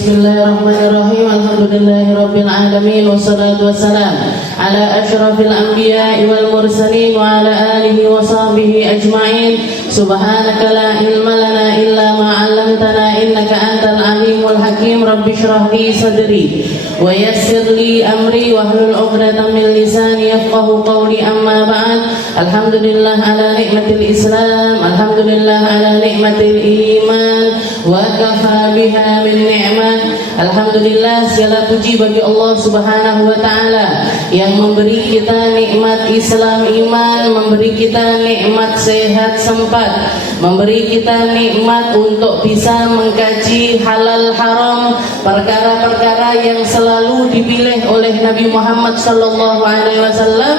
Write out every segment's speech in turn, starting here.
Bismillahirrahmanirrahim. Alhamdulillahirabbil alamin wassalatu wassalam ala asyrafil anbiya'i wal mursalin wa ala alihi wa sahbihi ajma'in. Subhanaka la ilma lana illa ma 'allamtana innaka antal alimul hakim. Rabbi shrah li sadri wa yassir li amri wahlul 'uqdatam min lisani yafqahu qawli. Amma ba'd. Alhamdulillah ala nikmatil Islam, alhamdulillah ala nikmatil iman wa kafa biha min ni'mat. Alhamdulillah, segala puji bagi Allah Subhanahu wa taala yang memberi kita nikmat Islam iman, memberi kita nikmat sehat sempat, memberi kita nikmat untuk bisa mengkaji halal haram, perkara-perkara yang selalu dipilih oleh Nabi Muhammad sallallahu alaihi wasallam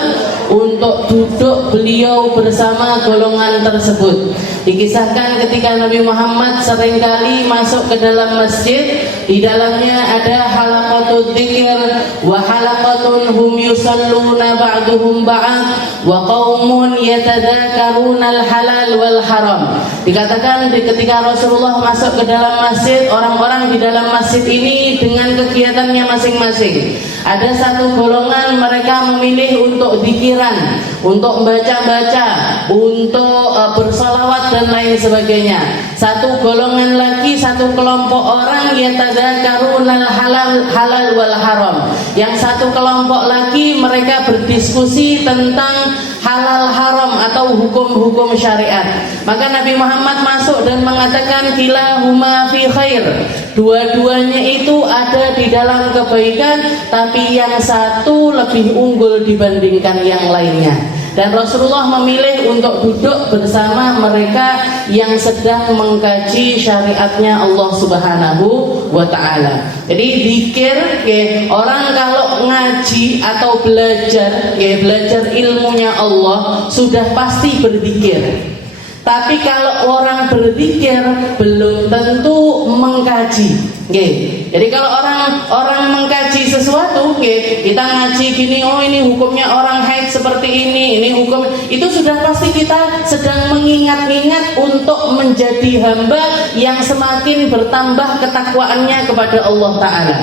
untuk duduk beliau bersama golongan tersebut. Dikisahkan ketika Nabi Muhammad seringkali masuk ke dalam masjid, di dalamnya ada halaqatul dzikir wa halaqatun hum yusalluna ba'duhum ba'd wa qaumun yatadzakaruna al-halal wal haram. Dikatakan ketika Rasulullah masuk ke dalam masjid, orang-orang di dalam masjid ini dengan kegiatannya masing-masing. Ada satu golongan mereka memilih untuk zikiran, untuk membaca-baca, untuk bersolawat dan lain sebagainya. Satu golongan lagi, satu kelompok orang yatadzakarunal halal wal haram. Yang satu kelompok lagi mereka berdiskusi tentang halal haram atau hukum-hukum syariat. Maka Nabi Muhammad masuk dan mengatakan kilahuma fi khair. Dua-duanya itu ada di dalam kebaikan, tapi yang satu lebih unggul dibandingkan yang lainnya. Dan Rasulullah memilih untuk duduk bersama mereka yang sedang mengkaji syariatnya Allah Subhanahu wa ta'ala. Jadi zikir, orang kalau ngaji atau belajar, belajar ilmunya Allah sudah pasti berzikir. Tapi kalau orang berzikir belum tentu mengkaji. Jadi kalau orang mengkaji sesuatu, kita ngaji gini, oh ini hukumnya orang haid seperti ini hukum, itu sudah pasti kita sedang mengingat-ingat untuk menjadi hamba yang semakin bertambah ketakwaannya kepada Allah Ta'ala.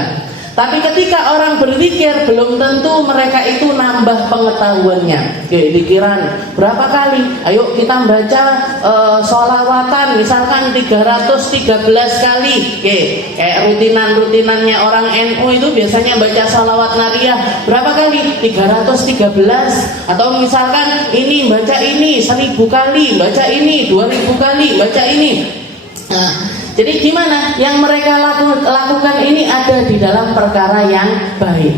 Tapi ketika orang berzikir belum tentu mereka itu nambah pengetahuannya. Pikiran berapa kali? Ayo kita baca sholawatan misalkan 313 kali. Kayak rutinannya orang NU itu biasanya baca sholawat nariyah berapa kali? 313. Atau misalkan ini baca ini 1000 kali, baca ini 2000 kali, baca ini. Nah, jadi gimana? Yang mereka lakukan ini ada di dalam perkara yang baik.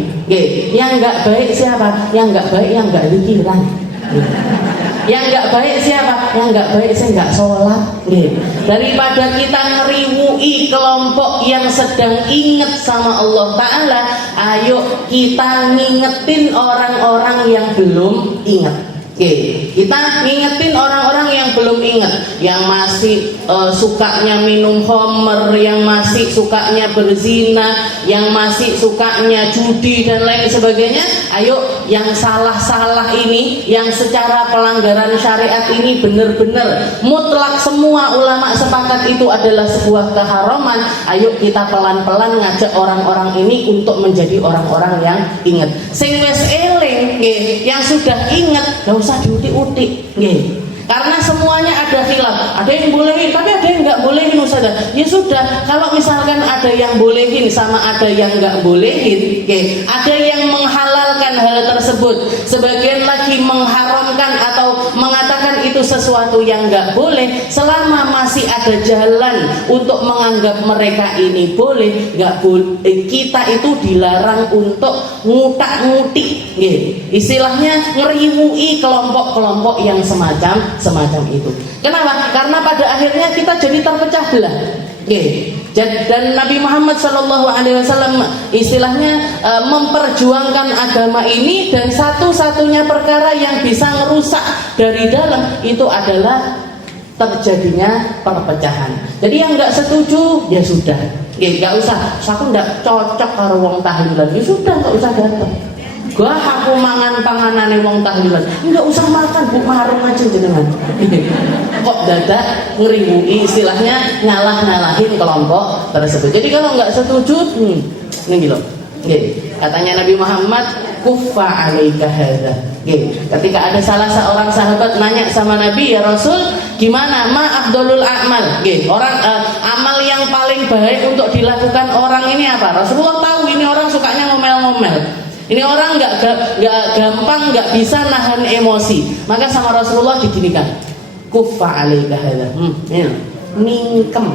Yang enggak baik siapa? Yang enggak baik yang enggak zikiran. Yang enggak baik siapa? Yang enggak baik saya enggak sholat. Daripada kita ngeriwui kelompok yang sedang ingat sama Allah Ta'ala, ayo kita ngingetin orang-orang yang belum ingat. Kita ngingetin orang-orang yang belum ingat, yang masih sukanya minum khamr, yang masih sukanya berzina, yang masih sukanya judi dan lain sebagainya. Ayo yang salah-salah ini, yang secara pelanggaran syariat ini benar-benar mutlak semua ulama sepakat itu adalah sebuah keharaman. Ayo kita pelan-pelan ngajak orang-orang ini untuk menjadi orang-orang yang ingat. Sing wis eling, yang sudah ingat, gak usah diutik-utik, karena semuanya ada khilaf. Ada yang bolehin, tapi ada yang nggak bolehin, Ustazah. Ya sudah, kalau misalkan ada yang bolehin sama ada yang nggak bolehin, ada yang menghalalkan hal tersebut, sebagian lagi mengharamkan atau mengatakan itu sesuatu yang nggak boleh. Selama masih ada jalan untuk menganggap mereka ini boleh, nggak boleh, kita itu dilarang untuk ngutak-ngutik, istilahnya ngeriwui kelompok-kelompok yang semacam itu. Kenapa? Karena pada akhirnya kita jadi terpecah belah. Dan Nabi Muhammad SAW istilahnya memperjuangkan agama ini, dan satu-satunya perkara yang bisa merusak dari dalam itu adalah terjadinya perpecahan. Jadi yang nggak setuju ya sudah, nggak usah. Aku nggak cocok karo wong tahlilan, ya sudah nggak usah datang. Bah aku mangan panganane wong tahlilan. Enggak usah makan, Bu, marung aja jenengan. Kok dadak ngeriwui, istilahnya nyalah-nyalahin kelompok tersebut. Jadi kalau enggak setuju, ini loh. Katanya Nabi Muhammad, kuffa alaika hadza. Ketika ada salah seorang sahabat nanya sama Nabi, ya Rasul, gimana ma afdalul a'mal? Amal yang paling baik untuk dilakukan orang ini apa? Rasulullah tahu ini orang sukanya ngomel-ngomel. Ini orang nggak gampang, nggak bisa nahan emosi. Maka sama Rasulullah diginikan, kuffa alaika hadza. Mingkem.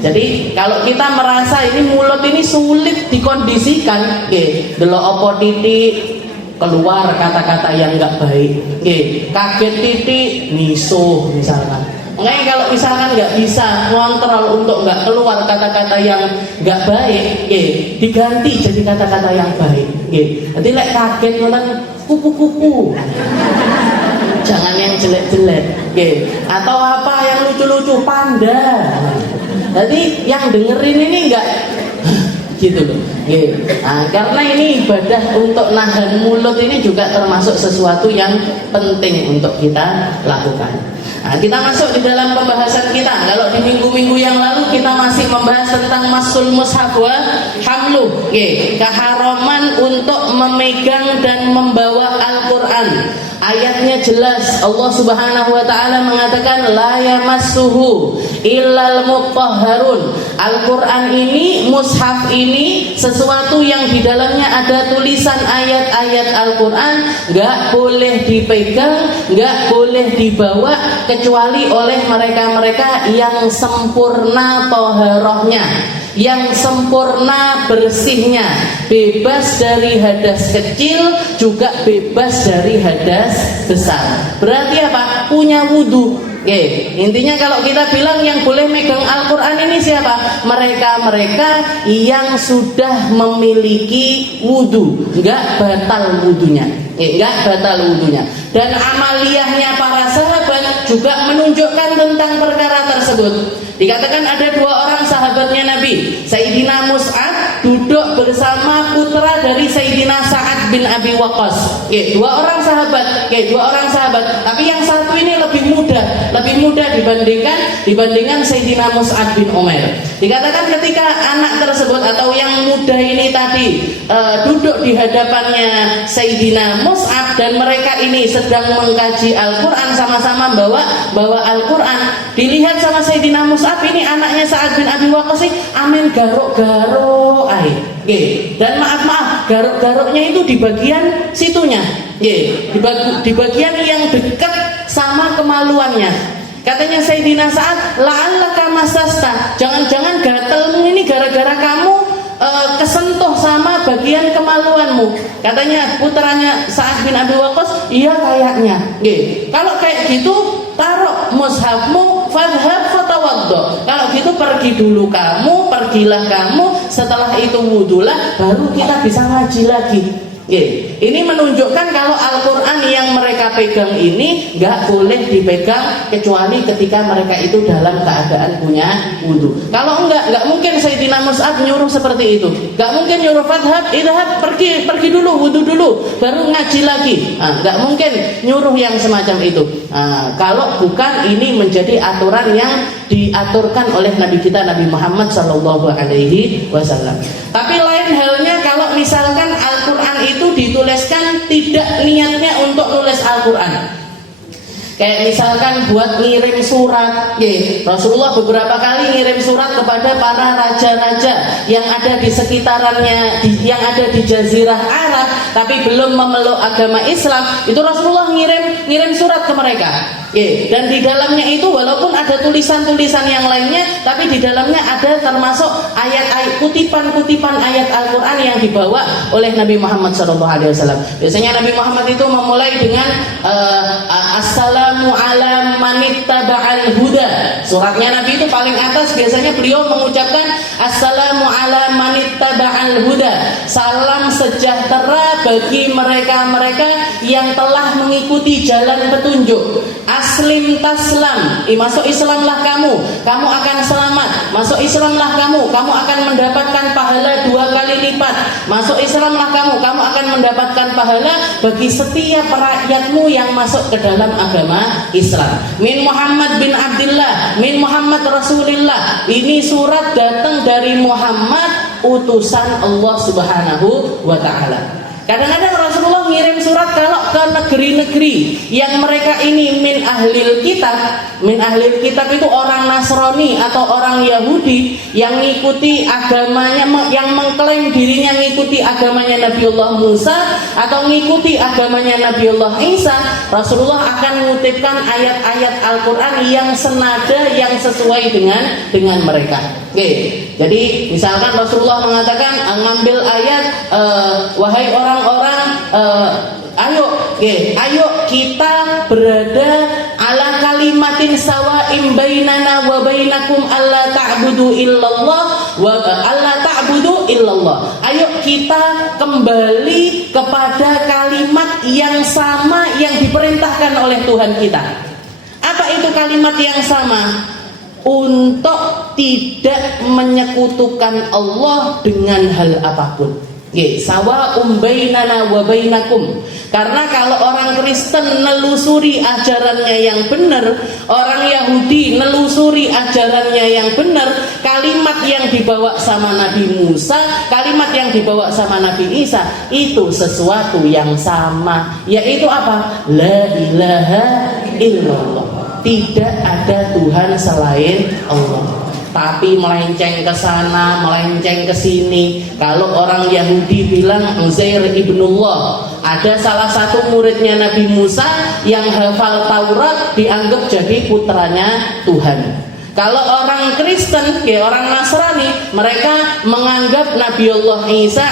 Jadi kalau kita merasa ini mulut ini sulit dikondisikan, delok opo titik keluar kata-kata yang nggak baik, kaget titik misuh misalkan. Makanya kalau misalkan nggak bisa ngontrol untuk nggak keluar kata-kata yang nggak baik, diganti jadi kata-kata yang baik. Nanti lek kaget kan kupu-kupu, jangan yang jelek-jelek, atau apa yang lucu-lucu, panda. Jadi yang dengerin ini nggak gitu loh. Nah, karena ini ibadah untuk nahan mulut ini juga termasuk sesuatu yang penting untuk kita lakukan. Nah, kita masuk di dalam pembahasan kita. Kalau di minggu-minggu yang lalu kita masih membahas tentang masul mushaf wa hamlu, keharaman untuk memegang dan membawa Al-Quran. Ayatnya jelas, Allah Subhanahu wa taala mengatakan la yamassuhu illal mutahharun. Al-Quran ini, mushaf ini sesuatu yang di dalamnya ada tulisan ayat-ayat Al-Quran, nggak boleh dipegang, nggak boleh dibawa kecuali oleh mereka-mereka yang sempurna toharohnya, yang sempurna bersihnya, bebas dari hadas kecil, juga bebas dari hadas besar. Berarti apa? Punya wudu. Intinya kalau kita bilang yang boleh megang Al-Quran ini siapa? Mereka-mereka yang sudah memiliki wudu, nggak batal wudunya, nggak batal wudunya. Dan amaliyahnya para sahabat juga menunjukkan tentang perkara tersebut. Dikatakan ada dua orang sahabatnya Nabi, Sayyidina Mus'ab duduk bersama putra dari Sayyidina Sa'ad bin Abi Waqqas. Dua orang sahabat. Tapi yang satu ini lebih muda dibandingkan Sayyidina Mus'ab bin Umair. Dikatakan ketika anak tersebut atau yang muda ini tadi duduk di hadapannya Sayyidina Mus'ab dan mereka ini sedang mengkaji Al-Quran, sama-sama bawa Al-Quran. Dilihat sama Sayyidina Mus'ab, ini anaknya Sa'ad bin Abi Waqqas, amin garuk-garuk air. Dan maaf, garuk-garuknya itu di bagian situnya, di bagian yang dekat sama kemaluannya. Katanya Sayyidina Sa'ad, la'allaka masasta, jangan-jangan gatalmu ini gara-gara kamu kesentuh sama bagian kemaluanmu. Katanya putranya Sa'ad bin Abi Waqqas, iya kayaknya. Kalau kayak gitu, taruh mushafmu, fadhhab fatawaddo. Kalau gitu pergilah kamu, setelah itu wudulah, baru kita bisa ngaji lagi. Ini menunjukkan kalau Al-Quran yang mereka pegang ini nggak boleh dipegang kecuali ketika mereka itu dalam keadaan punya wudu. Kalau nggak mungkin Sayyidina Mus'ab nyuruh seperti itu. Nggak mungkin nyuruh fadhhab, idhab, pergi dulu, wudu dulu, baru ngaji lagi. Nggak mungkin nyuruh yang semacam itu. Kalau bukan ini menjadi aturan yang diaturkan oleh Nabi kita Nabi Muhammad SAW. Tapi lain halnya kalau misalkan Al-Quran itu dituliskan tidak niatnya untuk nulis Al-Quran. Kayak misalkan buat ngirim surat, Rasulullah beberapa kali ngirim surat kepada para raja-raja yang ada di sekitarannya, yang ada di Jazirah Arab, tapi belum memeluk agama Islam. Itu Rasulullah ngirim surat ke mereka. Dan di dalamnya itu walaupun ada tulisan-tulisan yang lainnya, tapi di dalamnya ada termasuk ayat-ayat, kutipan-kutipan ayat Al-Quran yang dibawa oleh Nabi Muhammad SAW. Biasanya Nabi Muhammad itu memulai dengan Assalamu ala manittaba'al huda. Suratnya Nabi itu paling atas biasanya beliau mengucapkan Assalamu ala manittaba'al huda. Salam sejahtera bagi mereka-mereka yang telah mengikuti jalan petunjuk. Aslim taslam, masuk Islamlah kamu akan selamat. Masuk Islamlah kamu akan mendapatkan pahala 2 kali lipat. Masuk Islamlah kamu akan mendapatkan pahala bagi setiap rakyatmu yang masuk ke dalam agama Islam. Min Muhammad bin Abdullah, min Muhammad Rasulillah. Ini surat datang dari Muhammad, utusan Allah Subhanahu wa ta'ala. Kadang-kadang Rasulullah ngirim surat kalau ke negeri-negeri yang mereka ini min ahlil kitab. Min ahlil kitab itu orang Nasrani atau orang Yahudi yang mengikuti agamanya, yang mengklaim dirinya mengikuti agamanya Nabiullah Musa atau mengikuti agamanya Nabiullah Isa. Rasulullah akan mengutipkan ayat-ayat Al-Quran yang senada, yang sesuai dengan mereka. Oke. Jadi misalkan Rasulullah mengatakan, ngambil ayat, wahai orang-orang, ayo kita berada ala kalimatin sawa'im bainana wa bainakum alla ta'budu illallah wa alla ta'budu illallah. Ayo kita kembali kepada kalimat yang sama yang diperintahkan oleh Tuhan kita. Apa itu kalimat yang sama? Untuk tidak menyekutukan Allah dengan hal apapun. Sawa'um bainana wa bainakum. Karena kalau orang Kristen nelusuri ajarannya yang benar, orang Yahudi nelusuri ajarannya yang benar, kalimat yang dibawa sama Nabi Musa, kalimat yang dibawa sama Nabi Isa itu sesuatu yang sama, yaitu apa? La ilaha illallah. Tidak ada Tuhan selain Allah. Tapi melenceng ke sana, melenceng ke sini. Kalau orang Yahudi bilang Uzair ibnullah, ada salah satu muridnya Nabi Musa yang hafal Taurat dianggap jadi putranya Tuhan. Kalau orang Kristen, orang Nasrani, mereka menganggap Nabiullah Isa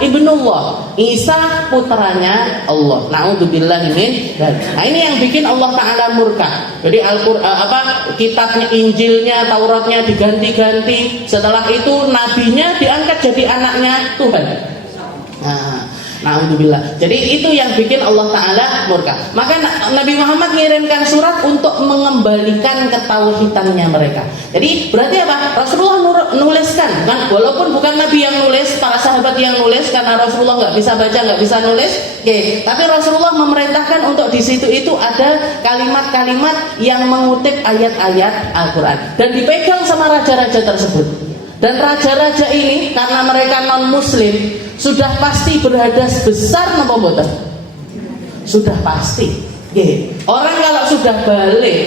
ibnullah, Isa putranya Allah. Na'udzubillah min dzalik. Nah, ini yang bikin Allah Ta'ala murka. Jadi kitabnya, Injilnya, Tauratnya diganti-ganti. Setelah itu nabinya diangkat jadi anaknya Tuhan. Na'udzubillah. Jadi itu yang bikin Allah Ta'ala murka. Maka Nabi Muhammad mengirimkan surat untuk mengembalikan ketauhidannya mereka. Jadi berarti apa? Rasulullah nuliskan kan? Walaupun bukan Nabi yang nulis, para sahabat yang nulis, karena Rasulullah nggak bisa baca, nggak bisa nulis. Tapi Rasulullah memerintahkan untuk di situ itu ada kalimat-kalimat yang mengutip ayat-ayat Al-Quran dan dipegang sama raja-raja tersebut. Dan raja-raja ini karena mereka non-muslim sudah pasti berhadas besar napa mboten? Sudah pasti. Orang kalau sudah balik,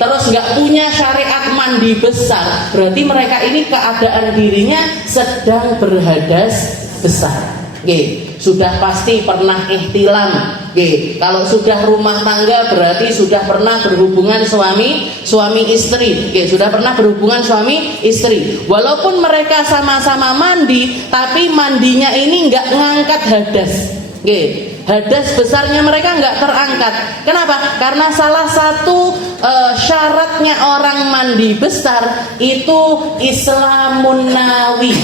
terus nggak punya syariat mandi besar, berarti mereka ini keadaan dirinya sedang berhadas besar. Sudah pasti pernah ihtilam. Kalau sudah rumah tangga berarti sudah pernah berhubungan suami istri. Sudah pernah berhubungan suami istri. Walaupun mereka sama-sama mandi, tapi mandinya ini nggak ngangkat hadas. Hadas besarnya mereka nggak terangkat. Kenapa? Karena salah satu syaratnya orang mandi besar itu Islamun Nawi.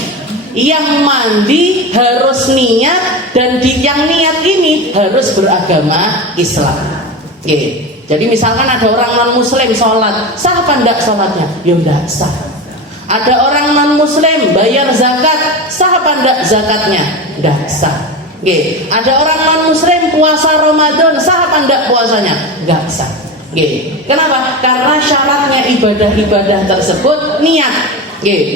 Yang mandi harus niat, dan yang niat ini harus beragama Islam. Jadi misalkan ada orang non muslim sholat, sah apa enggak sholatnya? Ya enggak sah. Ada orang non muslim bayar zakat, sah apa enggak zakatnya? Enggak sah. Ada orang non muslim puasa Ramadan, sah apa enggak puasanya? Enggak sah. Kenapa? Karena syaratnya ibadah-ibadah tersebut niat.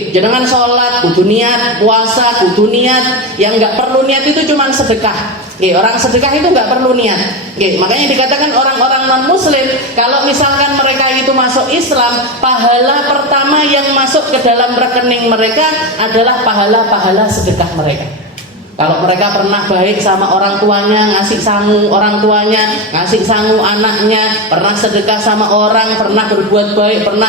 Jangan sholat kudu niat, puasa kudu niat. Yang nggak perlu niat itu cuma sedekah. Orang sedekah itu nggak perlu niat. Makanya dikatakan orang-orang non muslim kalau misalkan mereka itu masuk Islam, pahala pertama yang masuk ke dalam rekening mereka adalah pahala-pahala sedekah mereka. Kalau mereka pernah baik sama orang tuanya, ngasih sangu orang tuanya, ngasih sangu anaknya, pernah sedekah sama orang, pernah berbuat baik, pernah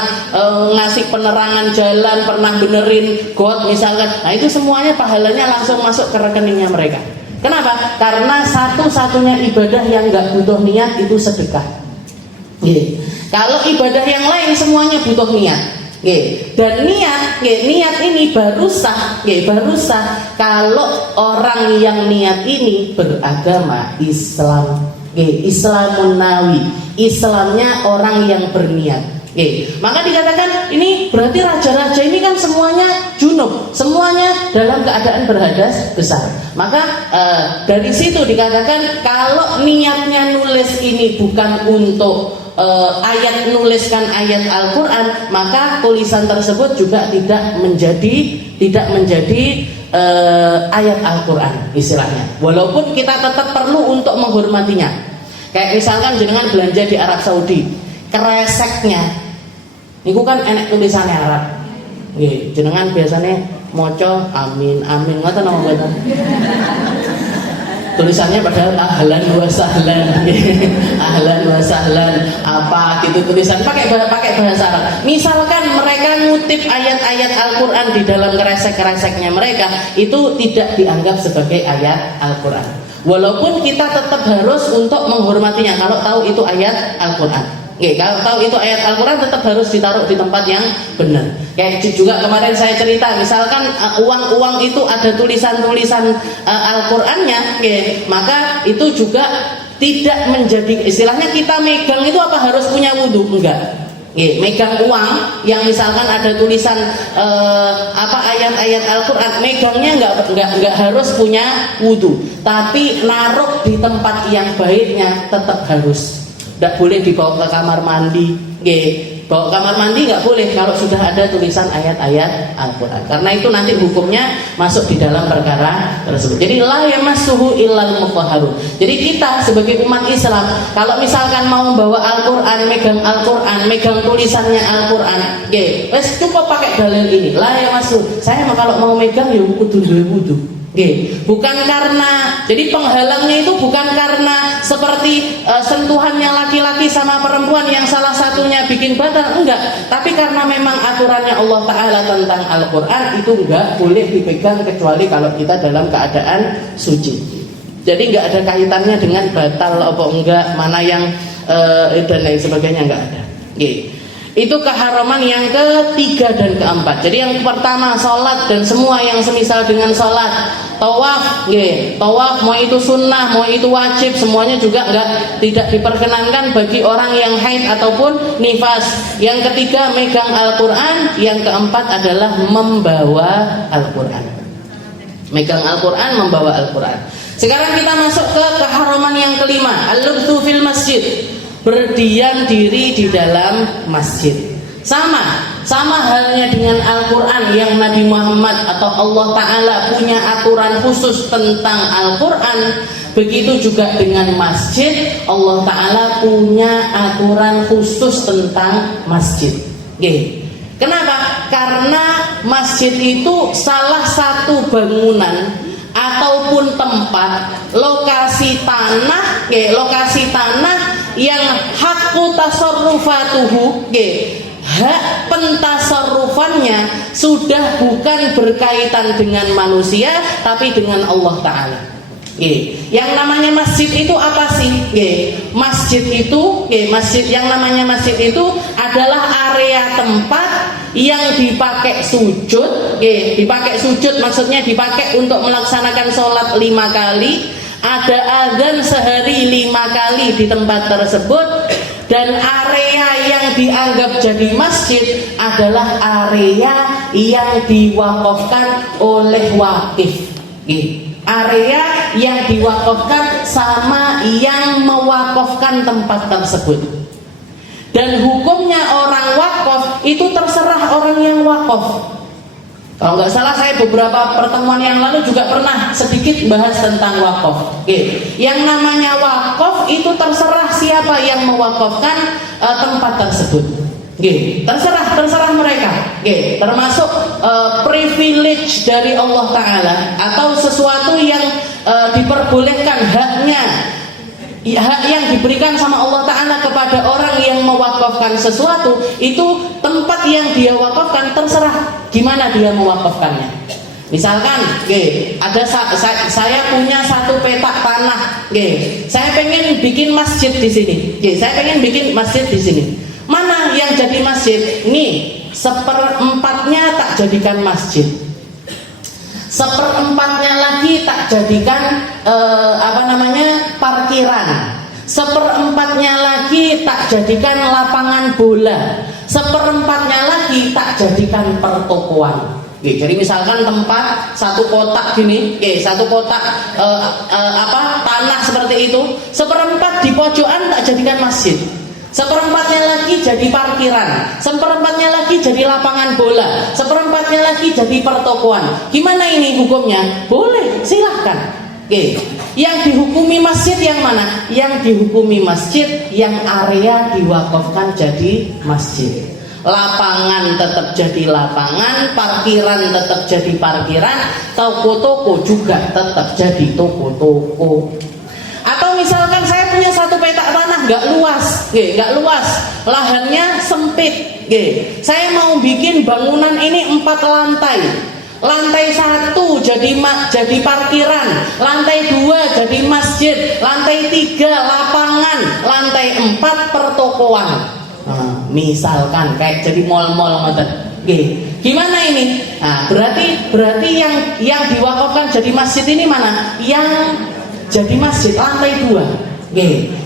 ngasih penerangan jalan, pernah benerin got misalkan, nah itu semuanya pahalanya langsung masuk ke rekeningnya mereka. Kenapa? Karena satu-satunya ibadah yang nggak butuh niat itu sedekah. Kalau ibadah yang lain semuanya butuh niat. Dan niat ini baru sah kalau orang yang niat ini beragama Islam. Islamun Nawi, Islamnya orang yang berniat. Maka dikatakan ini berarti raja-raja ini kan semuanya junub, semuanya dalam keadaan berhadas besar. Maka dari situ dikatakan kalau niatnya nulis ini bukan untuk nuliskan ayat Al-Quran, maka tulisan tersebut juga tidak menjadi ayat Al-Quran istilahnya. Walaupun kita tetap perlu untuk menghormatinya. Kayak misalkan jenengan belanja di Arab Saudi, kreseknya itu kan enek tulisannya Arab. Nggih, jenengan biasanya moco amin amin ngoten napa mboten? Tulisannya padahal ahlan wa sahlan, ahlan wa sahlan apa gitu tulisan pakai bahasa Arab. Misalkan mereka ngutip ayat-ayat Al-Quran di dalam kresek-kreseknya mereka, itu tidak dianggap sebagai ayat Al-Quran. Walaupun kita tetap harus untuk menghormatinya kalau tahu itu ayat Al-Quran. Kalau tahu itu ayat Al-Quran tetap harus ditaruh di tempat yang benar. Kayak juga kemarin saya cerita, misalkan uang-uang itu ada tulisan-tulisan Al-Qurannya, maka itu juga tidak menjadi, istilahnya kita megang itu apa harus punya wudhu? Enggak. Megang uang yang misalkan ada tulisan ayat-ayat Al-Quran, megangnya enggak harus punya wudhu, tapi naruh di tempat yang baiknya tetap harus. Tidak boleh dibawa ke kamar mandi. Bawa ke kamar mandi nggak boleh kalau sudah ada tulisan ayat-ayat Al-Quran, karena itu nanti hukumnya masuk di dalam perkara tersebut. Jadi la yamassuhu illal mutahharun. Jadi kita sebagai umat Islam, kalau misalkan mau membawa Al-Quran, megang tulisannya Al-Quran, wes cukup pakai dalil ini. La yamassuhu. Saya kalau mau megang ya kudu duwe wudu. Bukan karena, jadi penghalangnya itu bukan karena seperti sentuhannya laki-laki sama perempuan yang salah satunya bikin batal, enggak, tapi karena memang aturannya Allah Ta'ala tentang Al-Quran itu enggak boleh dipegang kecuali kalau kita dalam keadaan suci. Jadi enggak ada kaitannya dengan batal apa enggak, mana yang dan lain sebagainya, enggak ada. Itu keharaman yang ketiga dan keempat. Jadi yang pertama sholat dan semua yang semisal dengan sholat. Tawaf, tawaf mau itu sunnah, mau itu wajib, semuanya juga tidak diperkenankan bagi orang yang haid ataupun nifas. Yang ketiga megang Al-Quran. Yang keempat adalah membawa Al-Quran. Megang Al-Quran, membawa Al-Quran. Sekarang kita masuk ke keharaman yang kelima, al-lubthu fil masjid. Berdiam diri di dalam masjid. Sama halnya dengan Al-Quran yang Nabi Muhammad atau Allah Ta'ala punya aturan khusus tentang Al-Quran, begitu juga dengan masjid, Allah Ta'ala punya aturan khusus tentang masjid. Kenapa? Karena masjid itu salah satu bangunan ataupun tempat, lokasi tanah yang hakku tasarrufatuhu, hak pentasarrufannya sudah bukan berkaitan dengan manusia tapi dengan Allah Ta'ala. Yang namanya masjid itu apa sih? Masjid yang namanya masjid itu adalah area tempat yang dipakai sujud. Dipakai sujud maksudnya dipakai untuk melaksanakan sholat 5 kali. Ada azan sehari 5 kali di tempat tersebut. Dan area yang dianggap jadi masjid adalah area yang diwakafkan oleh wakif. Area yang diwakafkan sama yang mewakafkan tempat tersebut. Dan hukumnya orang wakaf itu terserah orang yang wakaf. Kalau nggak salah saya beberapa pertemuan yang lalu juga pernah sedikit bahas tentang wakaf. Yang namanya wakaf itu terserah siapa yang mewakafkan tempat tersebut. Terserah mereka. Termasuk privilege dari Allah Ta'ala atau sesuatu yang diperbolehkan hak yang diberikan sama Allah Ta'ala kepada orang yang mewakafkan sesuatu. Itu tempat yang dia wakafkan, terserah gimana dia mewakafkannya. Misalkan, saya punya satu petak tanah, saya pengen bikin masjid di sini. Saya pengen bikin masjid di sini. Mana yang jadi masjid? Nih, 1/4-nya tak jadikan masjid. 1/4-nya lagi tak jadikan parkiran. 1/4-nya lagi tak jadikan lapangan bola. 1/4-nya lagi tak jadikan pertokoan. Jadi misalkan tempat satu kotak gini, satu kotak tanah seperti itu, seperempat di pojokan tak jadikan masjid, seperempatnya lagi jadi parkiran, seperempatnya lagi jadi lapangan bola, seperempatnya lagi jadi pertokoan. Gimana ini hukumnya? Boleh, silahkan. Yang dihukumi masjid yang mana? Yang dihukumi masjid yang area diwakafkan jadi masjid. Lapangan tetap jadi lapangan, parkiran tetap jadi parkiran, toko-toko juga tetap jadi toko-toko. Atau misalkan saya punya satu petak tanah nggak luas, lahannya sempit, saya mau bikin bangunan ini 4 lantai. Lantai 1 jadi parkiran, lantai 2 jadi masjid, lantai 3 lapangan, lantai 4 pertokoan. Misalkan kayak jadi mall-mall ngoten. Gimana ini? Berarti yang diwakafkan jadi masjid ini mana? Yang jadi masjid lantai 2.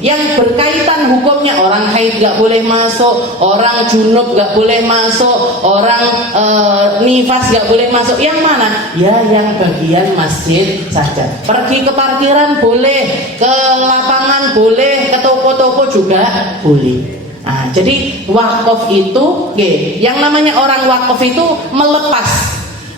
Yang berkaitan hukumnya, orang haid gak boleh masuk, orang junub gak boleh masuk, orang nifas gak boleh masuk. Yang mana? Ya yang bagian masjid saja. Pergi ke parkiran boleh, ke lapangan boleh, ke toko-toko juga boleh. Jadi wakaf itu, yang namanya orang wakaf itu melepas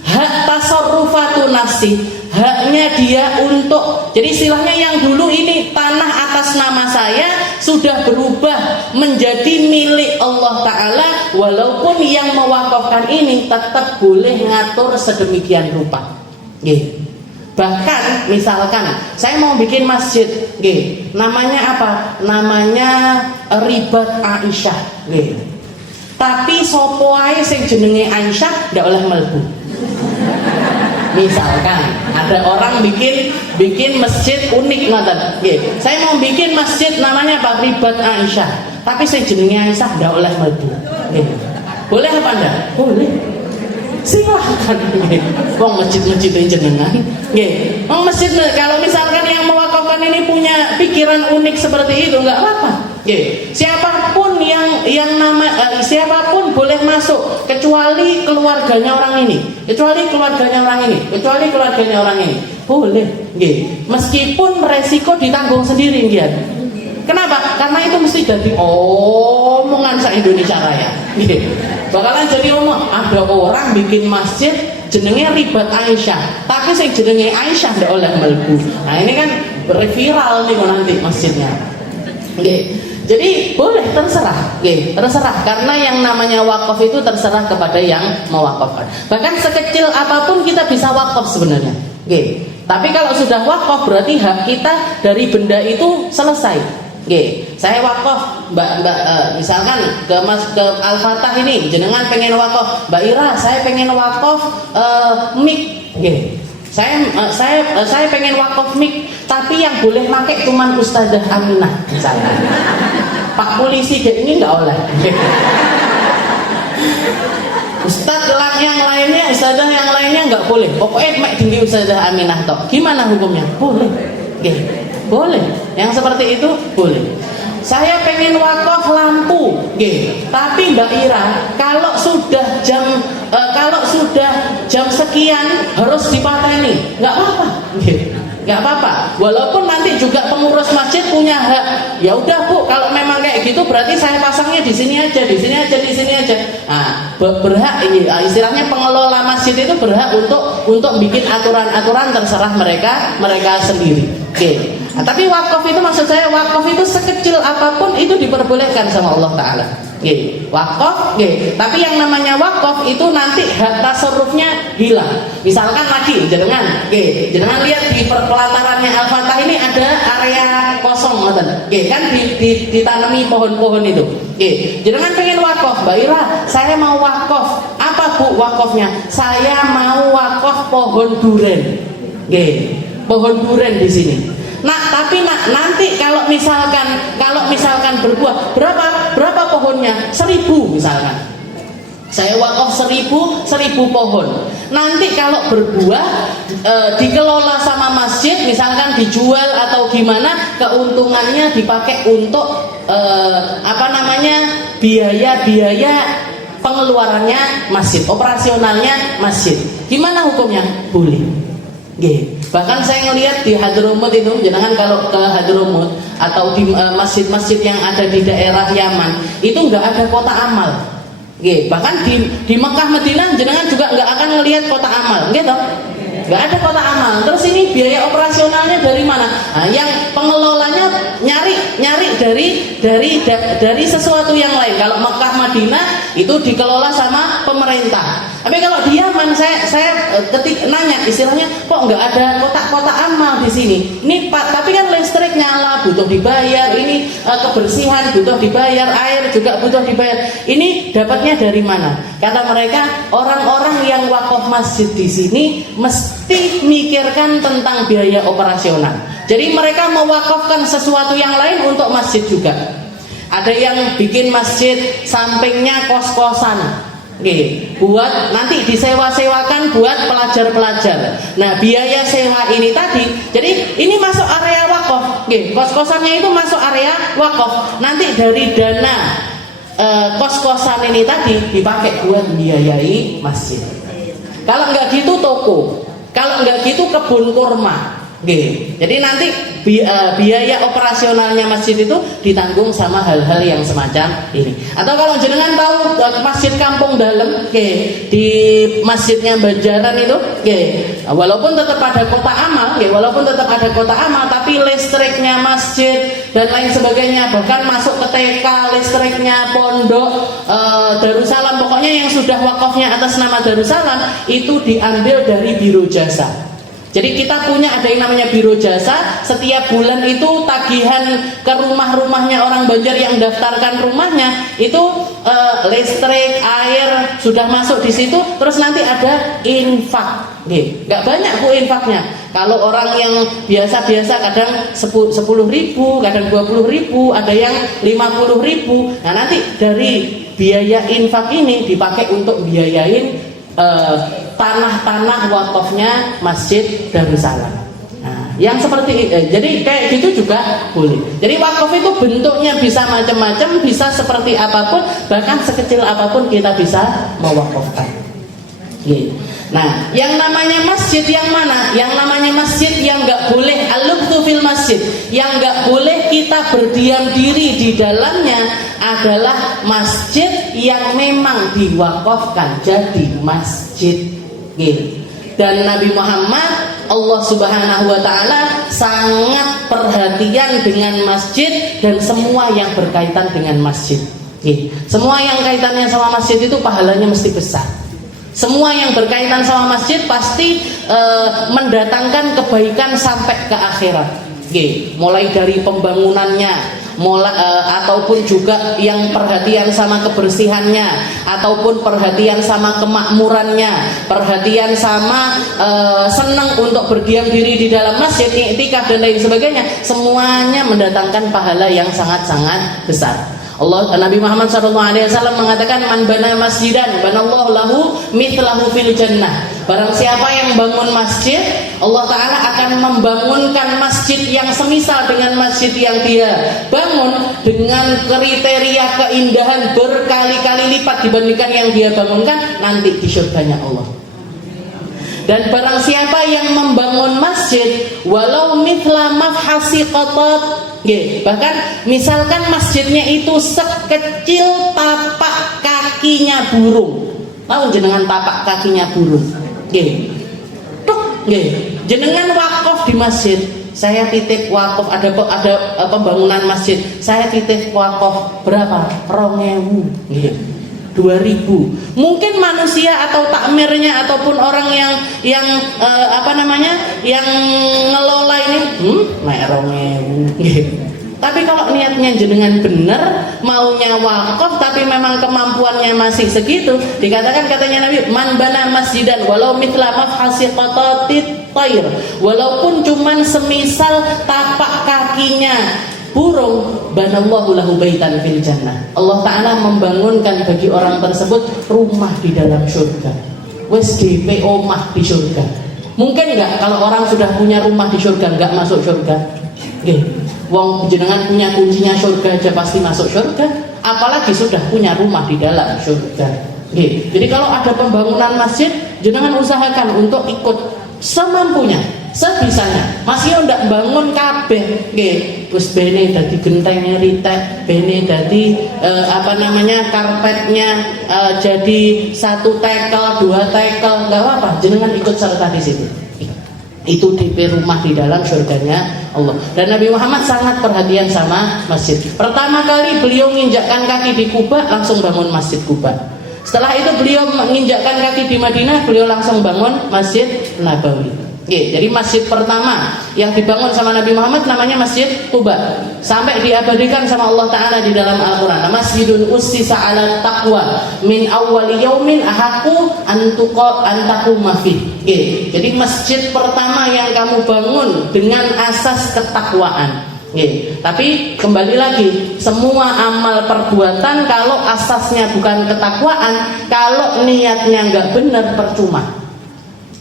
hak tasarrufatu nafsi, haknya dia untuk, jadi istilahnya yang dulu ini tanah atas nama saya sudah berubah menjadi milik Allah Ta'ala, walaupun yang mewakafkan ini tetap boleh ngatur sedemikian rupa. Bahkan misalkan saya mau bikin masjid, namanya apa? Namanya Ribat Aisyah, tapi sopo ae sing jenenge Aisyah ndak oleh mlebu. Misalkan ada orang bikin masjid unik ngoten. Saya mau bikin masjid namanya apa? Ribat Aisyah, tapi sing jenenge Aisyah ndak oleh mlebu. Boleh apa ndak? Boleh. Silahkan. Wong masjid-masjid jenengan. Wong masjid, kalau misalkan yang mewakafkan ini punya pikiran unik seperti itu enggak apa-apa. Siapapun siapapun boleh masuk kecuali keluarganya orang ini, kecuali keluarganya orang ini. Boleh. Meskipun resiko ditanggung sendiri, Kenapa? Karena itu mesti jadi omongan se-Indonesia Raya. Bakalan jadi ada orang bikin masjid jenenge Ribat Aisyah, tapi sing jenenge Aisyah ndak oleh mlebu. Nah, ini kan viral nih nanti masjidnya. Jadi boleh, terserah, terserah, karena yang namanya wakaf itu terserah kepada yang mewakafkan. Bahkan sekecil apapun kita bisa wakaf sebenarnya. Tapi kalau sudah wakaf berarti hak kita dari benda itu selesai. Saya wakaf, Mbak, misalkan ke Al-Fatah ini, jenengan pengen wakaf, Mbak Ira, saya pengen wakaf mic. Saya pengen wakaf mic, tapi yang boleh pakai cuma Ustazah Aminah misalnya. Pak polisi kayak ini nggak oleh. Ustazah yang lainnya nggak boleh. Pokoknya mek tinggi Ustazah Aminah toh. Gimana hukumnya? Boleh. Boleh. Yang seperti itu boleh. Saya pengen wakaf lampu, tapi Mbak Ira, kalau sudah jam sekian harus dipateni, nggak apa-apa, nggak apa-apa. Walaupun nanti juga pengurus masjid punya hak. Ya udah Bu, kalau memang kayak gitu berarti saya pasangnya di sini aja. Berhak, istilahnya pengelola masjid itu berhak untuk bikin aturan-aturan, terserah mereka sendiri. Tapi wakaf itu, maksud saya wakaf itu sekecil apapun itu diperbolehkan sama Allah Ta'ala. Wakaf, tapi yang namanya wakaf itu nanti hak tasarrufnya hilang. Misalkan lagi jenengan lihat di pelatarannya Al-Fatah ini ada area kosong, kan ditanami pohon-pohon itu. Jenengan pengen wakaf, Mbak Ira, saya mau wakaf. Apa Bu wakafnya? Saya mau wakaf pohon duren. Pohon duren di sini. Tapi nanti kalau misalkan berbuah, berapa pohonnya? 1000 misalkan. Saya wakaf 1000 pohon. Nanti kalau berbuah dikelola sama masjid, misalkan dijual atau gimana, keuntungannya dipakai untuk biaya-biaya pengeluarannya masjid, operasionalnya masjid. Gimana hukumnya? Boleh. Nggih. Bahkan saya ngelihat di Hadramut itu, jangan kalau ke Hadramut atau di masjid-masjid yang ada di daerah Yaman, itu nggak ada kota amal. Nggih. Bahkan di Mekah Madinah jenengan juga nggak akan ngelihat kota amal, gitu. Nggak ada kota amal. Terus ini biaya operasionalnya dari mana? Nah, yang pengelolanya nyari dari sesuatu yang lain. Kalau Mekah Madinah itu dikelola sama pemerintah. Tapi kalau di Yaman saya nanya istilahnya, kok nggak ada kotak-kotak amal di sini? Ini Pak, tapi kan listrik nyala, butuh dibayar. Ini kebersihan butuh dibayar, air juga butuh dibayar. Ini dapatnya dari mana? Kata mereka, orang-orang yang wakaf masjid di sini mesti mikirkan tentang biaya operasional. Jadi mereka mewakafkan sesuatu yang lain untuk masjid juga. Ada yang bikin masjid sampingnya kos-kosan. Oke, buat nanti disewa-sewakan buat pelajar-pelajar. Nah, biaya sewa ini tadi, jadi ini masuk area wakaf. Oke, kos-kosannya itu masuk area wakaf. Nanti dari dana kos-kosan ini tadi dipakai buat biayai masjid. Kalau nggak gitu toko, kalau nggak gitu kebun kurma. Oke, jadi nanti biaya operasionalnya masjid itu ditanggung sama hal-hal yang semacam ini. Atau kalau jenengan tahu masjid Kampung Dalem, oke, di masjidnya Banjaran itu, oke, walaupun tetap ada kota amal, oke, walaupun tetap ada kota amal, tapi listriknya masjid dan lain sebagainya, bahkan masuk ke TK, listriknya pondok Darussalam, pokoknya yang sudah wakafnya atas nama Darussalam itu diambil dari biro jasa. Jadi kita punya ada yang namanya biro jasa, setiap bulan itu tagihan ke rumah-rumahnya orang Banjar yang daftarkan rumahnya itu listrik, air sudah masuk di situ, terus nanti ada infak. Nggak banyak bu infaknya. Kalau orang yang biasa-biasa kadang 10.000, kadang 20.000, ada yang 50.000. Nah nanti dari biaya infak ini dipakai untuk biayain tanah-tanah wakafnya Masjid Darussalam. Nah, yang seperti jadi kayak gitu juga boleh. Jadi wakaf itu bentuknya bisa macam-macam, bisa seperti apapun, bahkan sekecil apapun kita bisa mewakafkan. Nah, yang namanya masjid yang mana? Yang namanya masjid yang nggak boleh al-lubthu fil masjid, yang nggak boleh kita berdiam diri di dalamnya adalah masjid yang memang diwakafkan jadi masjid. Dan Nabi Muhammad, Allah Subhanahu wa taala sangat perhatian dengan masjid dan semua yang berkaitan dengan masjid. Semua yang kaitannya sama masjid itu pahalanya mesti besar. Semua yang berkaitan sama masjid pasti mendatangkan kebaikan sampai ke akhirat. Mulai dari pembangunannya, ataupun juga yang perhatian sama kebersihannya, ataupun perhatian sama kemakmurannya, perhatian sama senang untuk berdiam diri di dalam masjid, i'tikaf dan lain sebagainya, semuanya mendatangkan pahala yang sangat-sangat besar. Nabi Muhammad SAW mengatakan, man bana masjidan banallahu lahu mithlahu fil jannah. Barang siapa yang bangun masjid, Allah Ta'ala akan membangunkan masjid yang semisal dengan masjid yang dia bangun, dengan kriteria keindahan berkali-kali lipat dibandingkan yang dia bangunkan nanti di surganya Allah. Dan barang siapa yang membangun masjid walau mithla mafhasi qatat, bahkan misalkan masjidnya itu sekecil tapak kakinya burung. Tahu jenengan tapak kakinya burung? Jenengan wakaf di masjid. Saya titip wakaf, ada pembangunan masjid. Saya titip wakaf berapa? 2.000. 2.000. Mungkin manusia atau takmirnya ataupun orang yang yang ngelola ini mek 2.000. Tapi kalau niatnya jenengan bener, maunya wakaf tapi memang kemampuannya masih segitu, dikatakan katanya Nabi, man bana masjidan walau mithla mafhasi qatatit thair, walaupun cuman semisal tapak kakinya burung, banallahu lahu baitan fil jannah. Allah Ta'ala membangunkan bagi orang tersebut rumah di dalam surga. Wes DP omah di surga. Mungkin enggak kalau orang sudah punya rumah di surga enggak masuk surga? Wong jenengan punya kuncinya surga aja pasti masuk surga, apalagi sudah punya rumah di dalam surga. Jadi kalau ada pembangunan masjid, jenengan usahakan untuk ikut semampunya, sebisanya. Masih ndak bangun kabeh, nggih. Terus bene dadi gentengnya ritek, bene dadi karpetnya jadi 1 tekel, 2 tekel, enggak apa-apa, jenengan ikut serta di situ. Itu DP rumah di dalam surganya Allah. Dan Nabi Muhammad sangat perhatian sama masjid. Pertama kali beliau menginjakkan kaki di Kuba, langsung bangun masjid Kuba. Setelah itu beliau menginjakkan kaki di Madinah, beliau langsung bangun Masjid Nabawi. Jadi masjid pertama yang dibangun sama Nabi Muhammad namanya Masjid Quba. Sampai diabadikan sama Allah Ta'ala di dalam Al-Quran. Masjidun ussisa ala taqwa min awwali yaumin ahaqqu an taquma fihi. Jadi masjid pertama yang kamu bangun dengan asas ketakwaan. Tapi kembali lagi, semua amal perbuatan kalau asasnya bukan ketakwaan, kalau niatnya nggak benar, percuma.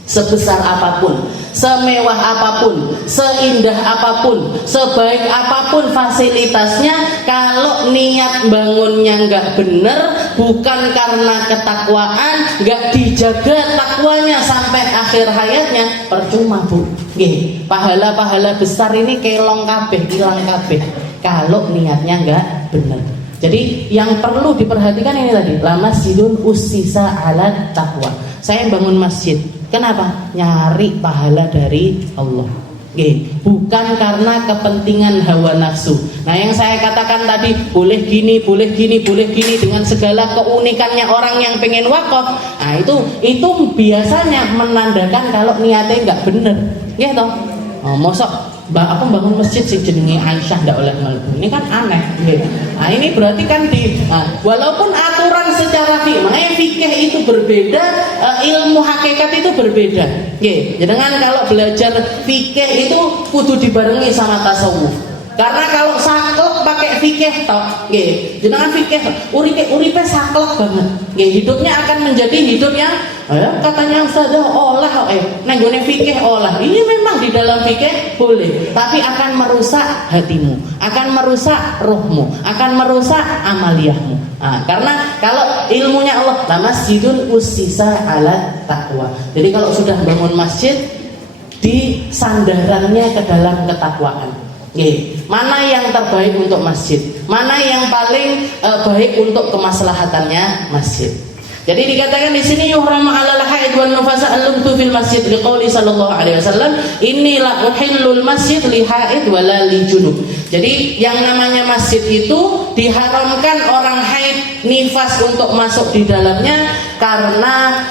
Sebesar apapun, semewah apapun, seindah apapun, sebaik apapun fasilitasnya, kalau niat bangunnya nggak benar, bukan karena ketakwaan, nggak dijaga takwanya sampai akhir hayatnya, percuma bu. Pahala-pahala besar ini kelong kabeh, hilang kabeh kalau niatnya nggak benar. Jadi yang perlu diperhatikan ini tadi, la masjidun ussisa ala taqwa. Saya bangun masjid, kenapa? Nyari pahala dari Allah. Bukan karena kepentingan hawa nafsu. Nah, yang saya katakan tadi, boleh gini, boleh gini, boleh gini, dengan segala keunikannya orang yang pengen wakaf. Nah, itu biasanya menandakan kalau niatnya nggak bener. Ya toh, mosok aku bangun masjid sing jenenge Aisyah ndak oleh mlebu. Ini kan aneh. Nah, ini berarti kan walaupun aturan secara fikih itu berbeda, ilmu hakikat itu berbeda. Jangan kalau belajar fikih itu kudu dibarengi sama tasawuf. Karena kalau saklek pakai fikih tok, jenengan fikih uripe saklek banget. Hidupnya akan menjadi hidup yang katanya Ustazah olah nenggone fikih olah. Ini memang di dalam fikih boleh, tapi akan merusak hatimu, akan merusak rohmu, akan merusak amaliyahmu. Karena kalau ilmunya Allah, la masjidun ussisa ala taqwa. Jadi kalau sudah bangun masjid, di sandarannya ke dalam ketakwaan. Mana yang terbaik untuk masjid, mana yang paling baik untuk kemaslahatannya masjid. Jadi dikatakan di sini yuhramu 'alal haid wan nufasa al-lumtu fil masjid liqauli sallallahu alaihi wasallam inilah uhillul masjid li haid wala li junub. Jadi yang namanya masjid itu diharamkan orang haid nifas untuk masuk di dalamnya karena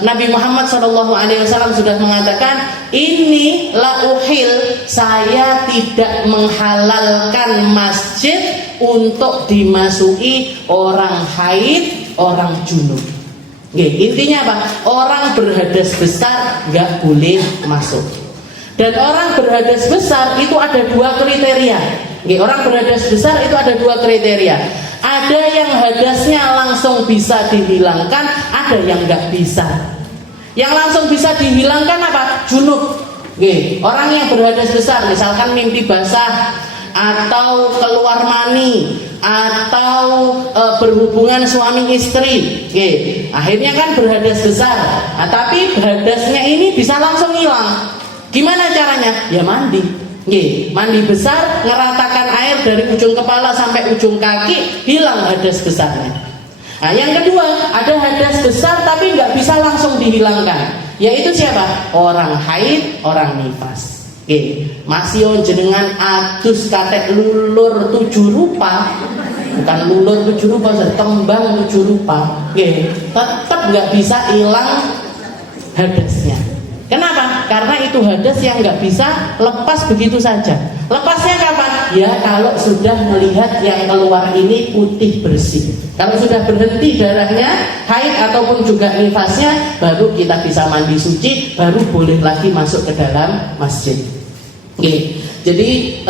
Nabi Muhammad SAW sudah mengatakan ini la uhil, saya tidak menghalalkan masjid untuk dimasuki orang haid, orang junub. Intinya apa? Orang berhadas besar nggak boleh masuk. Dan orang berhadas besar itu ada 2 kriteria. Orang berhadas besar itu ada 2 kriteria. Ada yang hadasnya langsung bisa dihilangkan, ada yang nggak bisa. Yang langsung bisa dihilangkan apa? Junub. Orang yang berhadas besar, misalkan mimpi basah, atau keluar mani, atau berhubungan suami istri, akhirnya kan berhadas besar. Tapi hadasnya ini bisa langsung hilang. Gimana caranya? Ya mandi. Mandi besar, ngeratakan air dari ujung kepala sampai ujung kaki, hilang hadas besarnya. Nah, yang kedua, ada hadas besar tapi nggak bisa langsung dihilangkan. Yaitu siapa? Orang haid, orang nifas. Masih jenengan adus katek lulur 7 rupa, bukan lulur 7 rupa, kembang 7 rupa, tetap nggak bisa hilang hadasnya. Kenapa? Karena itu hadas yang nggak bisa lepas begitu saja. Lepasnya kapan? Ya kalau sudah melihat yang keluar ini putih bersih. Kalau sudah berhenti darahnya, haid ataupun juga nifasnya, baru kita bisa mandi suci, baru boleh lagi masuk ke dalam masjid. Jadi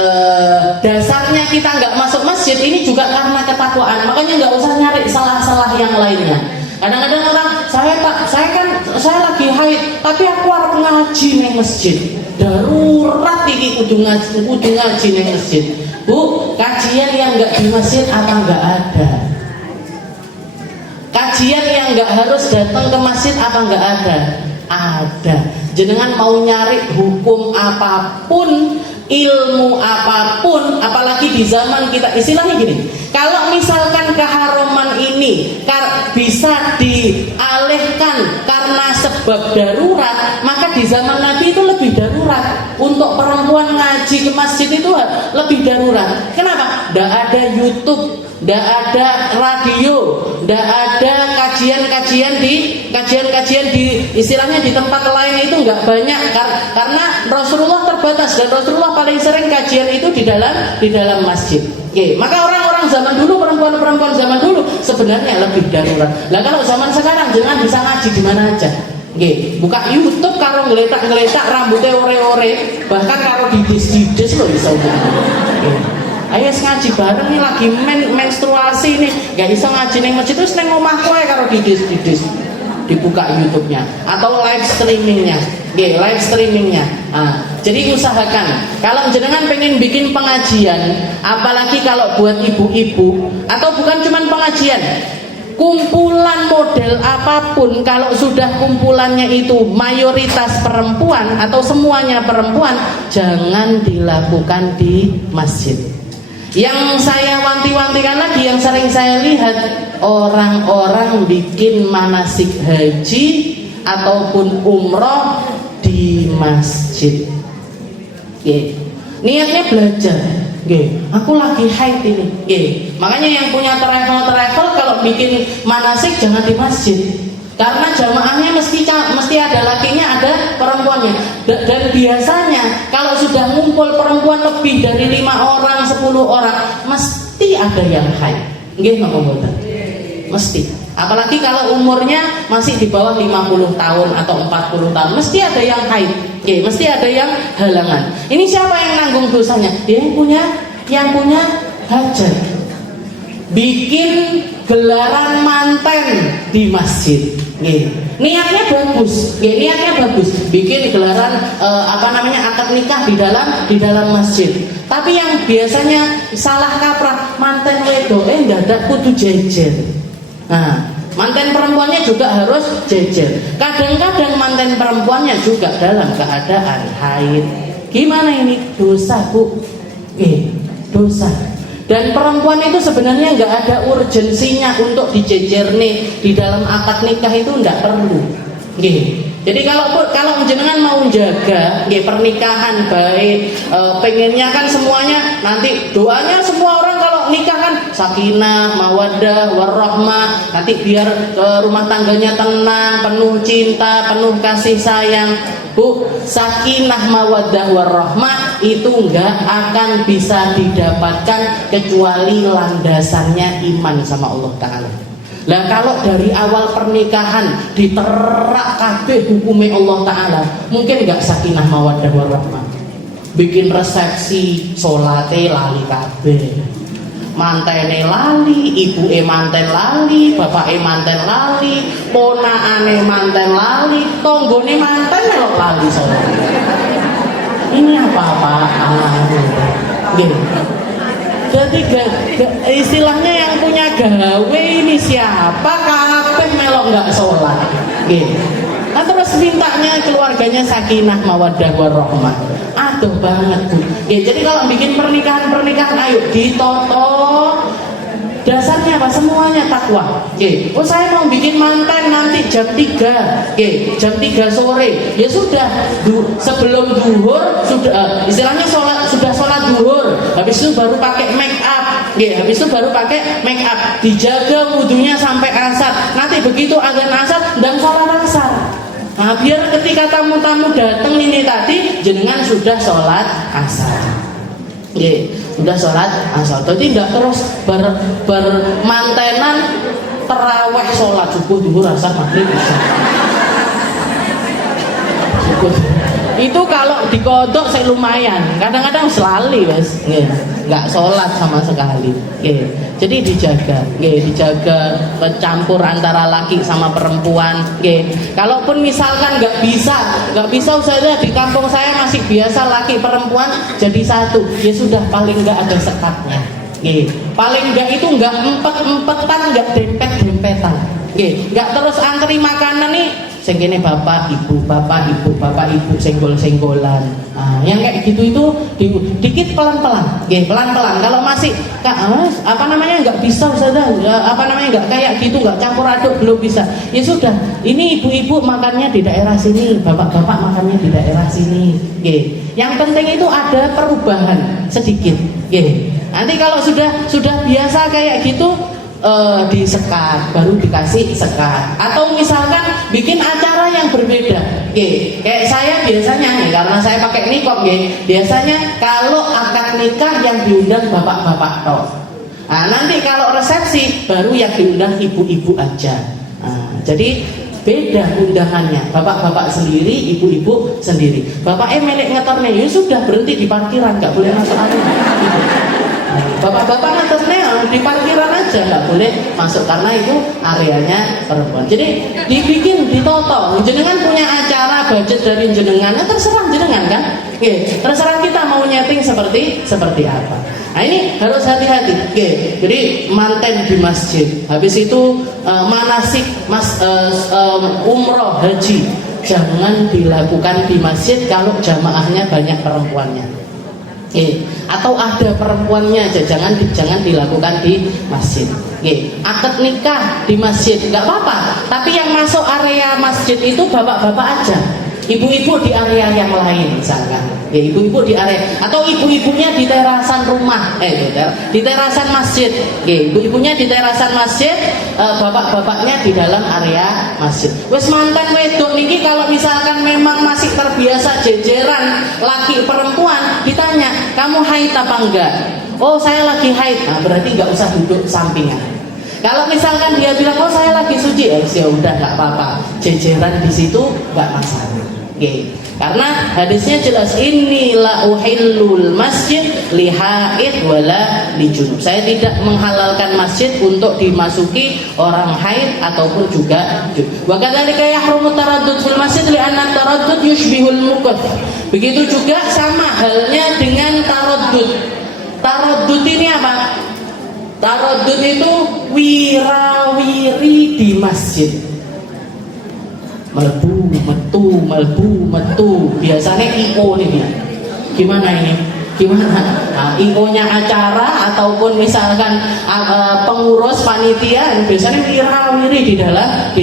dasarnya kita nggak masuk masjid ini juga karena ketakwaan. Makanya nggak usah nyari salah-salah yang lainnya. Kadang-kadang orang, saya lagi haid, tapi aku harus ngaji ning masjid. Darurat iki kudu ngaji ning masjid. Bu, kajian yang enggak di masjid apa enggak ada? Kajian yang nggak harus datang ke masjid apa nggak ada? Ada. Jenengan mau nyari hukum apapun, ilmu apapun, apalagi di zaman kita, istilahnya gini, kalau misalkan keharuman ini bisa dialihkan karena sebab darurat, maka di zaman Nabi itu lebih darurat. Untuk perempuan ngaji ke masjid itu lebih darurat. Kenapa? Tidak ada YouTube, tidak ada radio, tidak ada kajian-kajian di istilahnya di tempat lain itu nggak banyak karena Rasulullah terbatas dan Rasulullah paling sering kajian itu di dalam masjid. Oke, maka orang-orang zaman dulu, perempuan-perempuan zaman dulu sebenarnya lebih darurat. Nah kalau zaman sekarang jangan bisa ngaji di mana aja. Oke, buka YouTube kalau ngeletak rambutnya ore-ore, bahkan kalau didis loh bisa. Ayo ngaji bareng nih lagi menstruasi nih, gak bisa ngaji neng masjid terus neng omahku ya kalau didis dibuka YouTube-nya atau live streamingnya. Jadi usahakan kalau jenengan pengen bikin pengajian, apalagi kalau buat ibu-ibu atau bukan cuman pengajian, kumpulan model apapun, kalau sudah kumpulannya itu mayoritas perempuan atau semuanya perempuan, jangan dilakukan di masjid. Yang saya wanti-wantikan lagi, yang sering saya lihat, orang-orang bikin manasik haji ataupun umroh di masjid. Niatnya belajar. Aku lagi haid ini. Makanya yang punya travel kalau bikin manasik jangan di masjid. Karena jamaahnya mesti ada lakinya, ada perempuannya. Dan biasanya kalau sudah ngumpul perempuan lebih dari 5 orang, 10 orang, mesti ada yang haid. Nggih napa mboten? Mesti. Apalagi kalau umurnya masih di bawah 50 tahun atau 40 tahun, mesti ada yang haid. Mesti ada yang halangan. Ini siapa yang nanggung dosanya? Yang punya hajat. Bikin gelaran manten di masjid. Niatnya bagus, bikin gelaran akad nikah di dalam masjid. Tapi yang biasanya salah kaprah, manten wedok dadak kudu jejer. Nah, manten perempuannya juga harus jejer. Kadang-kadang manten perempuannya juga dalam keadaan haid. Gimana ini? Dosa, Bu. Dosa. Dan perempuan itu sebenarnya nggak ada urgensinya untuk dijejer nih di dalam akad nikah, itu nggak perlu. Jadi kalau jenengan mau jaga pernikahan baik, pengennya kan semuanya nanti doanya semua orang kalau nikah kan sakinah, mawaddah, warahmah, nanti biar rumah tangganya tenang, penuh cinta, penuh kasih sayang. Bu, sakinah, mawaddah, warahmah itu nggak akan bisa didapatkan kecuali landasannya iman sama Allah Ta'ala. Lah kalau dari awal pernikahan diterak kabeh hukume Allah Ta'ala, mungkin nggak sakinah, mawaddah, warahmah. Bikin resepsi, salate lali kabeh, mantene lali, ibuke manten lali, bapake manten lali, ponakane manten lali, tonggone manten melok lali salat. Ini apa-apaan? Jadi istilahnya yang punya gawe ini siapa? Kabeh melok nggak sholat. Nah terus mintanya keluarganya sakinah, mawaddah, warahmah. Aduh banget, Bu. Jadi kalau bikin pernikahan ayo ditoto. Dasarnya apa? Semuanya takwa. Oh saya mau bikin mantan nanti jam 3. Jam 3 sore. Ya sudah, sebelum zuhur sudah istilahnya sudah sholat zuhur. Habis itu baru pakai make up. Dijaga wudunya sampai asar. Nanti begitu azan asar dan sholat asar. Nah, biar ketika tamu-tamu datang ini tadi jenengan sudah sholat asar. Sudah sholat asar. Jadi tidak terus bermantenan terawih sholat subuh, zuhur, asar, maghrib, isya. Itu kalau dikodok saya lumayan. Kadang-kadang selali wes, nggak sholat sama sekali. Jadi dijaga campur antara laki sama perempuan. Kalaupun misalkan nggak bisa saya di kampung saya masih biasa laki perempuan jadi satu. Ya sudah, paling nggak ada sekatnya. Paling nggak itu nggak empet-empetan, nggak dempet-dempetan. Nggih, enggak terus antri makanan nih sing kene bapak ibu senggol-senggolan. Nah, yang kayak gitu itu dikit pelan-pelan. Nggih, pelan-pelan. Kalau masih enggak bisa Ustazah, enggak kayak gitu, enggak campur aduk, belum bisa. Ya sudah, ini ibu-ibu makannya di daerah sini, bapak-bapak makannya di daerah sini. Nggih. Yang penting itu ada perubahan sedikit. Nggih. Nanti kalau sudah biasa kayak gitu disekat, baru dikasih sekat. Atau misalkan bikin acara yang berbeda. Kayak saya biasanya karena saya pakai niqab, biasanya kalau akad nikah yang diundang bapak-bapak toh. Nah, nanti kalau resepsi baru yang diundang ibu-ibu aja. Nah, jadi beda undangannya, bapak-bapak sendiri, ibu-ibu sendiri. Bapaknya milik ngetornya, ya sudah berhenti di parkiran, nggak boleh masuk area. Bapak-bapak ngetornya di parkiran aja, nggak boleh masuk karena itu areanya perempuan. Jadi dibikin, ditoto. Jenengan punya acara, budget dari jenengan, terserah jenengan kan? Terserah kita mau nyeting seperti apa. Nah ini harus hati-hati. Jadi manten di masjid, habis itu manasik umroh haji jangan dilakukan di masjid kalau jamaahnya banyak perempuannya. Atau ada perempuannya aja, jangan dilakukan di masjid. Akad nikah di masjid nggak apa-apa, tapi yang masuk area masjid itu bapak-bapak aja. Ibu-ibu di area yang lain misalkan, ibu-ibu di area, atau ibu-ibunya di terasan rumah, di terasan masjid, ibu-ibunya di terasan masjid, bapak-bapaknya di dalam area masjid. Wes mantan wedok niki kalau misalkan memang masih terbiasa jejeran laki perempuan, ditanya kamu haid apa enggak? Oh saya lagi haid, nah berarti nggak usah duduk sampingan. Kalau misalkan dia bilang oh saya lagi suci, ya udah nggak apa-apa, jejeran di situ nggak masalah. Karena hadisnya jelas, inilah uhillul masjid lihaid wala lijunub. Saya tidak menghalalkan masjid untuk dimasuki orang haid ataupun juga junub. Wa kadzalika yahrumu taraddud fil masjid li'anna taraddud yushbihul muqadd. Begitu juga sama halnya dengan taraddud. Taraddud ini apa? Taraddud itu wirawiri di masjid. Melbu, metu. Biasanya IO nih. Gimana ini? Nah, IO-nya acara ataupun misalkan pengurus panitia biasanya wirawiri di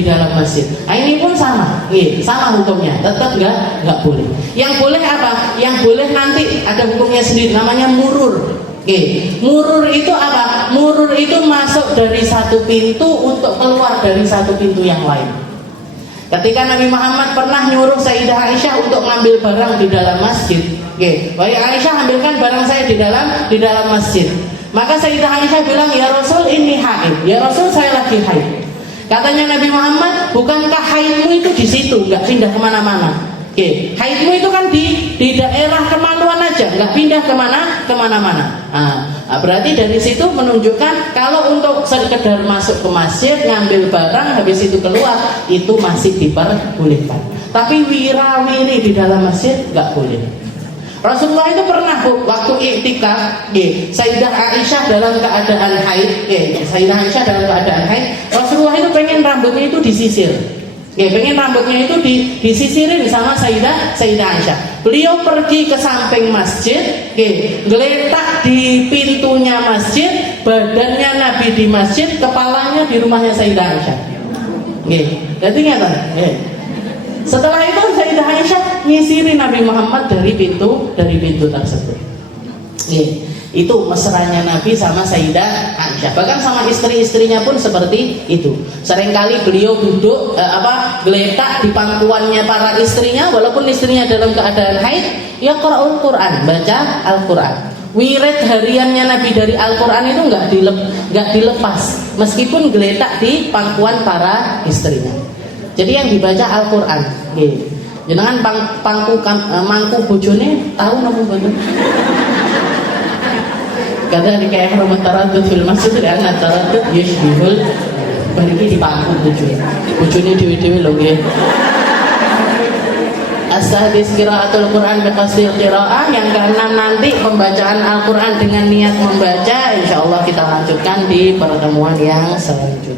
dalam masjid. Nah, ini pun sama. Sama hukumnya. Tetap enggak boleh. Yang boleh apa? Yang boleh nanti ada hukumnya sendiri, namanya murur. Murur itu apa? Murur itu masuk dari satu pintu untuk keluar dari satu pintu yang lain. Ketika Nabi Muhammad pernah nyuruh Sayyidah Aisyah untuk ngambil barang di dalam masjid, wahai Aisyah, ambilkan barang saya di dalam masjid. Maka Sayyidah Aisyah bilang, ya Rasul ini haid, ya Rasul saya lagi haid. Katanya Nabi Muhammad, bukankah haidmu itu di situ, nggak pindah kemana-mana? Haidmu itu kan di daerah kemaluan aja, nggak pindah kemana-mana. Nah, berarti dari situ menunjukkan kalau untuk sekedar masuk ke masjid ngambil barang habis itu keluar itu masih diperbolehkan. Tapi wirawiri di dalam masjid nggak boleh. Rasulullah itu pernah waktu iktikaf, Sayyidah Aisyah dalam keadaan haid, Rasulullah itu pengen rambutnya itu disisir. Pengen rambutnya itu disisirin sama Sayyidah Aisyah. Beliau pergi ke samping masjid, geletak di pintunya masjid, badannya Nabi di masjid, kepalanya di rumahnya Sayyidah Aisyah. Jadi ngeten. Setelah itu Sayyidah Aisyah nyisirin Nabi Muhammad dari pintu tersebut. Itu mesranya Nabi sama Sayyidah Aisyah. Bahkan sama istri-istrinya pun seperti itu. Seringkali beliau duduk geletak di pangkuannya para istrinya, walaupun istrinya dalam keadaan haid, ya Qur'an, baca Al-Quran. Wirid hariannya Nabi dari Al-Quran itu nggak dilepas, meskipun geletak di pangkuan para istrinya. Jadi yang dibaca Al-Quran. Jangan mangku bojone tahu namun betul. Kata di kayak rumah taraddud fil masjid karena taraddud yushbihul bariki di pangku bojone dewe-dewe lho nggih. As-sadis qiraatul Quran bi qasdil qiraah. Yang keenam nanti pembacaan Al-Quran dengan niat membaca. Insyaallah kita lanjutkan di pertemuan yang selanjutnya.